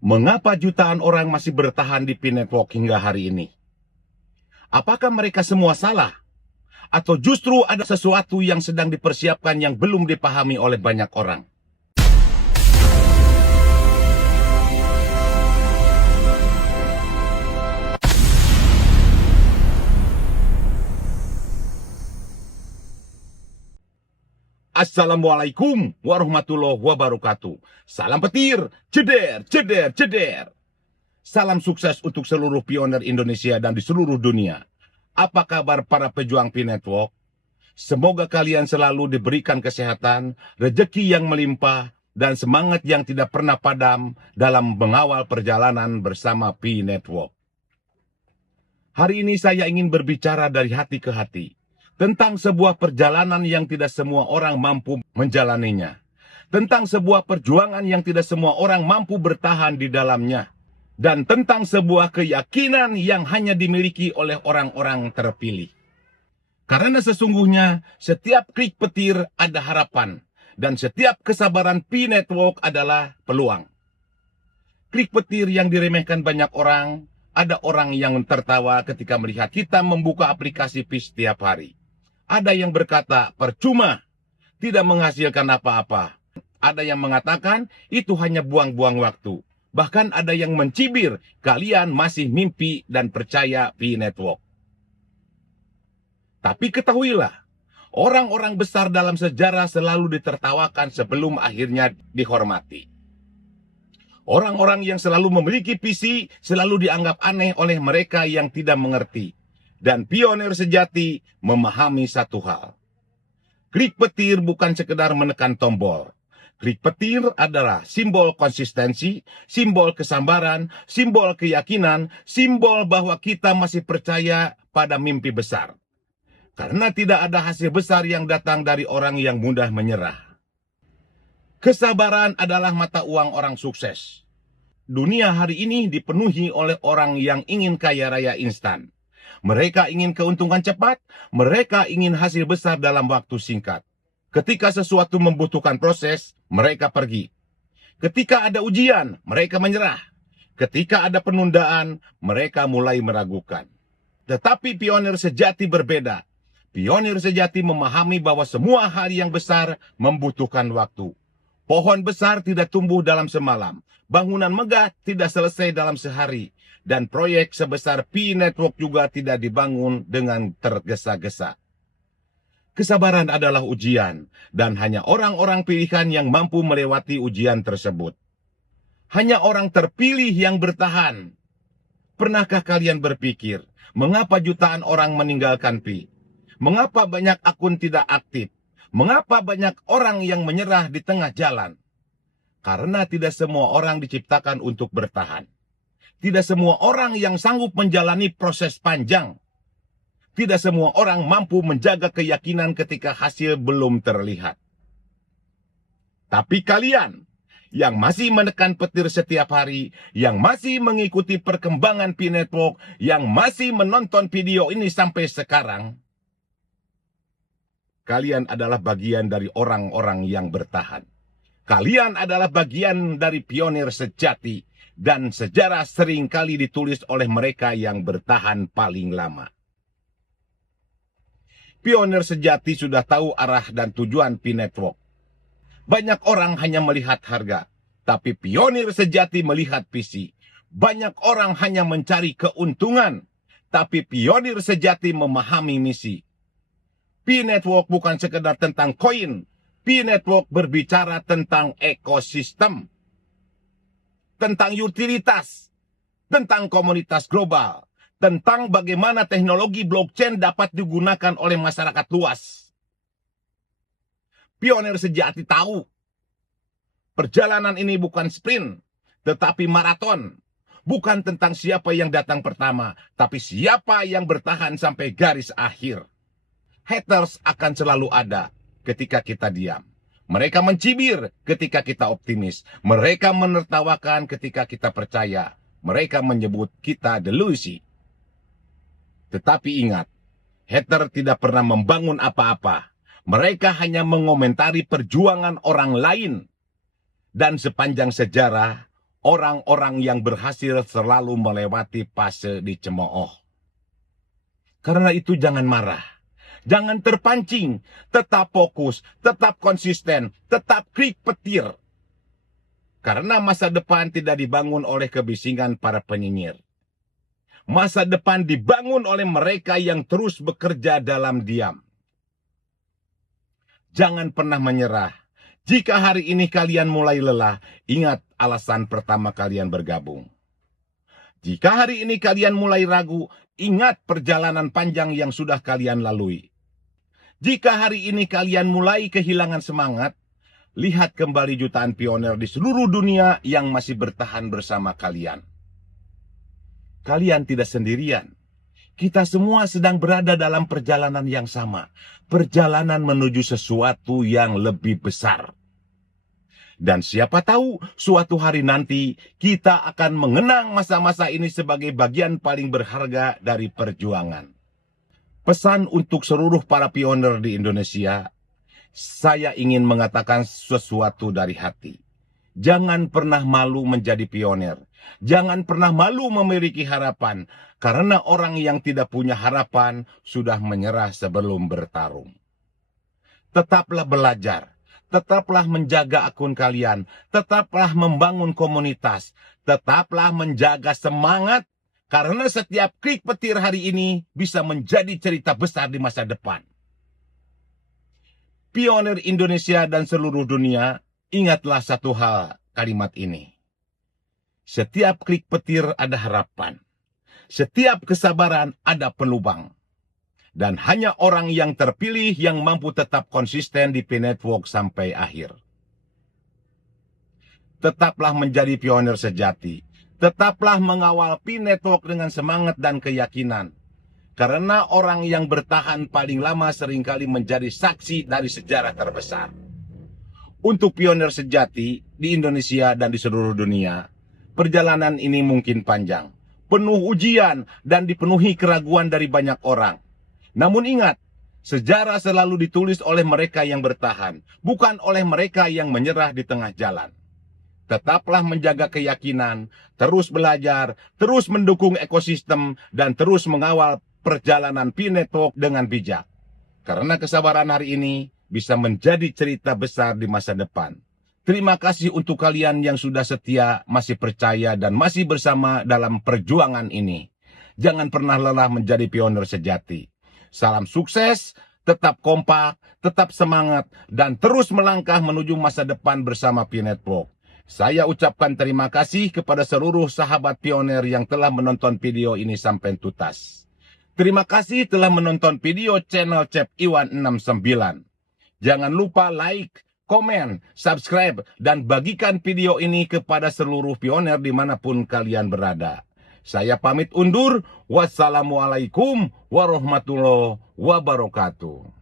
Mengapa jutaan orang masih bertahan di P-Network hingga hari ini? Apakah mereka semua salah? Atau justru ada sesuatu yang sedang dipersiapkan yang belum dipahami oleh banyak orang? Assalamualaikum warahmatullahi wabarakatuh. Salam petir, ceder, ceder, ceder. Salam sukses untuk seluruh pioner Indonesia dan di seluruh dunia. Apa kabar para pejuang P-Network? Semoga kalian selalu diberikan kesehatan, rezeki yang melimpah, dan semangat yang tidak pernah padam dalam mengawal perjalanan bersama P-Network. Hari ini saya ingin berbicara dari hati ke hati tentang sebuah perjalanan yang tidak semua orang mampu menjalaninya. Tentang sebuah perjuangan yang tidak semua orang mampu bertahan di dalamnya. Dan tentang sebuah keyakinan yang hanya dimiliki oleh orang-orang terpilih. Karena sesungguhnya setiap klik petir ada harapan. Dan setiap kesabaran P-Network adalah peluang. Klik petir yang diremehkan banyak orang, ada orang yang tertawa ketika melihat kita membuka aplikasi P setiap hari. Ada yang berkata, percuma, tidak menghasilkan apa-apa. Ada yang mengatakan, itu hanya buang-buang waktu. Bahkan ada yang mencibir, kalian masih mimpi dan percaya P-Network. Tapi ketahuilah, orang-orang besar dalam sejarah selalu ditertawakan sebelum akhirnya dihormati. Orang-orang yang selalu memiliki visi selalu dianggap aneh oleh mereka yang tidak mengerti. Dan pionir sejati memahami satu hal. Klik petir bukan sekedar menekan tombol. Klik petir adalah simbol konsistensi, simbol kesabaran, simbol keyakinan, simbol bahwa kita masih percaya pada mimpi besar. Karena tidak ada hasil besar yang datang dari orang yang mudah menyerah. Kesabaran adalah mata uang orang sukses. Dunia hari ini dipenuhi oleh orang yang ingin kaya raya instan. Mereka ingin keuntungan cepat, mereka ingin hasil besar dalam waktu singkat. Ketika sesuatu membutuhkan proses, mereka pergi. Ketika ada ujian, mereka menyerah. Ketika ada penundaan, mereka mulai meragukan. Tetapi pionir sejati berbeda. Pionir sejati memahami bahwa semua hal yang besar membutuhkan waktu. Pohon besar tidak tumbuh dalam semalam. Bangunan megah tidak selesai dalam sehari. Dan proyek sebesar P-Network juga tidak dibangun dengan tergesa-gesa. Kesabaran adalah ujian, dan hanya orang-orang pilihan yang mampu melewati ujian tersebut. Hanya orang terpilih yang bertahan. Pernahkah kalian berpikir, mengapa jutaan orang meninggalkan P? Mengapa banyak akun tidak aktif? Mengapa banyak orang yang menyerah di tengah jalan? Karena tidak semua orang diciptakan untuk bertahan. Tidak semua orang yang sanggup menjalani proses panjang. Tidak semua orang mampu menjaga keyakinan ketika hasil belum terlihat. Tapi kalian yang masih menekan petir setiap hari, yang masih mengikuti perkembangan P-Network, yang masih menonton video ini sampai sekarang, kalian adalah bagian dari orang-orang yang bertahan. Kalian adalah bagian dari pionir sejati. Dan sejarah sering kali ditulis oleh mereka yang bertahan paling lama. Pionir sejati sudah tahu arah dan tujuan P-Network. Banyak orang hanya melihat harga, tapi pionir sejati melihat visi. Banyak orang hanya mencari keuntungan, tapi pionir sejati memahami misi. P-Network bukan sekedar tentang koin. P-Network berbicara tentang ekosistem. Tentang utilitas, tentang komunitas global, tentang bagaimana teknologi blockchain dapat digunakan oleh masyarakat luas. Pionir sejati tahu, perjalanan ini bukan sprint, tetapi maraton. Bukan tentang siapa yang datang pertama, tapi siapa yang bertahan sampai garis akhir. Haters akan selalu ada ketika kita diam. Mereka mencibir ketika kita optimis. Mereka menertawakan ketika kita percaya. Mereka menyebut kita delusi. Tetapi ingat, hater tidak pernah membangun apa-apa. Mereka hanya mengomentari perjuangan orang lain. Dan sepanjang sejarah, orang-orang yang berhasil selalu melewati fase dicemooh. Karena itu jangan marah, jangan terpancing, tetap fokus, tetap konsisten, tetap klik petir. Karena masa depan tidak dibangun oleh kebisingan para penyinyir. Masa depan dibangun oleh mereka yang terus bekerja dalam diam. Jangan pernah menyerah. Jika hari ini kalian mulai lelah, ingat alasan pertama kalian bergabung. Jika hari ini kalian mulai ragu, ingat perjalanan panjang yang sudah kalian lalui. Jika hari ini kalian mulai kehilangan semangat, lihat kembali jutaan pioner di seluruh dunia yang masih bertahan bersama kalian. Kalian tidak sendirian. Kita semua sedang berada dalam perjalanan yang sama. Perjalanan menuju sesuatu yang lebih besar. Dan siapa tahu suatu hari nanti kita akan mengenang masa-masa ini sebagai bagian paling berharga dari perjuangan. Pesan untuk seluruh para pioner di Indonesia, saya ingin mengatakan sesuatu dari hati. Jangan pernah malu menjadi pioner. Jangan pernah malu memiliki harapan. Karena orang yang tidak punya harapan sudah menyerah sebelum bertarung. Tetaplah belajar. Tetaplah menjaga akun kalian. Tetaplah membangun komunitas. Tetaplah menjaga semangat. Karena setiap klik petir hari ini bisa menjadi cerita besar di masa depan. Pioner Indonesia dan seluruh dunia, ingatlah satu hal kalimat ini. Setiap klik petir ada harapan. Setiap kesabaran ada peluang. Dan hanya orang yang terpilih yang mampu tetap konsisten di P-Network sampai akhir. Tetaplah menjadi pioner sejati. Tetaplah mengawal P-Network dengan semangat dan keyakinan. Karena orang yang bertahan paling lama seringkali menjadi saksi dari sejarah terbesar. Untuk pioner sejati di Indonesia dan di seluruh dunia, perjalanan ini mungkin panjang, penuh ujian dan dipenuhi keraguan dari banyak orang. Namun ingat, sejarah selalu ditulis oleh mereka yang bertahan, bukan oleh mereka yang menyerah di tengah jalan. Tetaplah menjaga keyakinan, terus belajar, terus mendukung ekosistem, dan terus mengawal perjalanan P-Network dengan bijak. Karena kesabaran hari ini bisa menjadi cerita besar di masa depan. Terima kasih untuk kalian yang sudah setia, masih percaya, dan masih bersama dalam perjuangan ini. Jangan pernah lelah menjadi pioner sejati. Salam sukses, tetap kompak, tetap semangat, dan terus melangkah menuju masa depan bersama P-Network. Saya ucapkan terima kasih kepada seluruh sahabat pioner yang telah menonton video ini sampai tuntas. Terima kasih telah menonton video channel Cep Iwan 69. Jangan lupa like, komen, subscribe, dan bagikan video ini kepada seluruh pioner dimanapun kalian berada. Saya pamit undur. Wassalamualaikum warahmatullahi wabarakatuh.